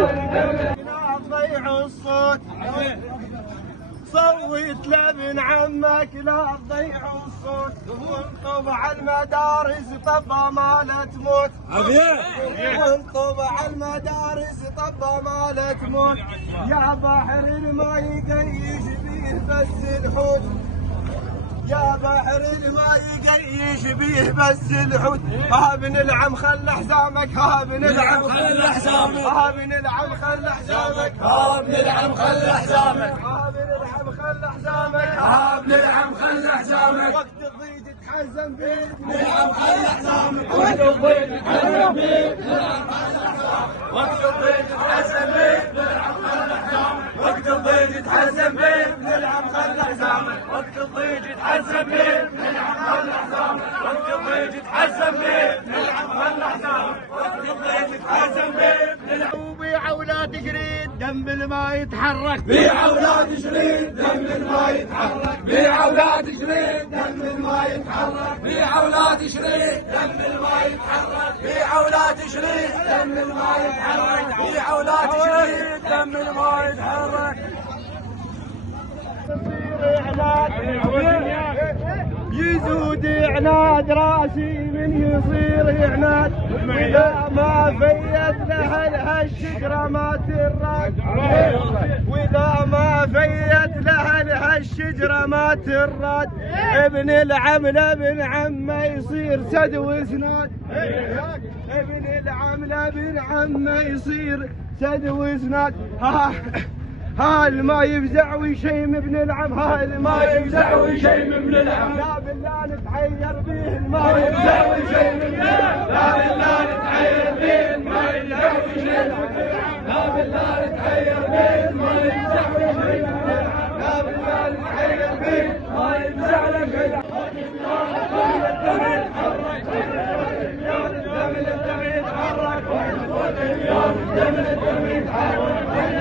لا تضيعوا الصوت صوت لابن عمك لا تضيعوا الصوت وانطبع المدارس طبا ما لا تموت وانطبع المدارس طبا ما لا تموت يا بحر الماء يقيش بيه بس الحوت يا بحر الماء يقيش بيه بس الحوت ها بنلعم خل حزامك ها بنلعم خل حزامك ها بنلعم خل حزامك ها بنلعم خل حزامك ها بنلعم خل حزامك ها بنلعم خل حزامك وقت الضيق تحزم بيه بنلعم خل حزامك وقت الضيق تحزم بيه بنلعم خل حزامك وقت الضيق تحزم بيه بنلعم خل حزامك وقت الضيق تحزم بيه بنلعم خل حزامك وقت الضيق تحزم بيه بنلعب خل حزامك وقت الضيق تحزم بيه بنلعب خل حزامك وقت الضيق تحزم بيه بنلعب وبيع ولا تجريد دم الماء يتحرك بيع ولا تجريد دم الماء يتحرك بيع ولا تجريد دم الماء يتحرك بيع ولا تجريد دم الماء يتحرك بيع ولا تجريد دم الماء يتحرك بيع ولا تجريد دم الماء يتحرك يزود عناد راسي من يصير عناد واذا ما فيت له الشجره ما تراد واذا ما فيت له الشجره ما تراد ابن العمله ابن عمه يصير سد وسناد ابن العمله ابن عمه يصير سد وسناد ها ما يفزع ويشيم ابن العم ها ما يفزع ويشيم ابن العم لا بالله نتحير به ما يفزع ويشيم ابن العم لا بالله نتحير به ما يفزع ويشيم ابن العم لا بالله نتحير به ما يفزع ويشيم ابن العم لا بالله نتحير به ما يفزع لك الدم يتحرك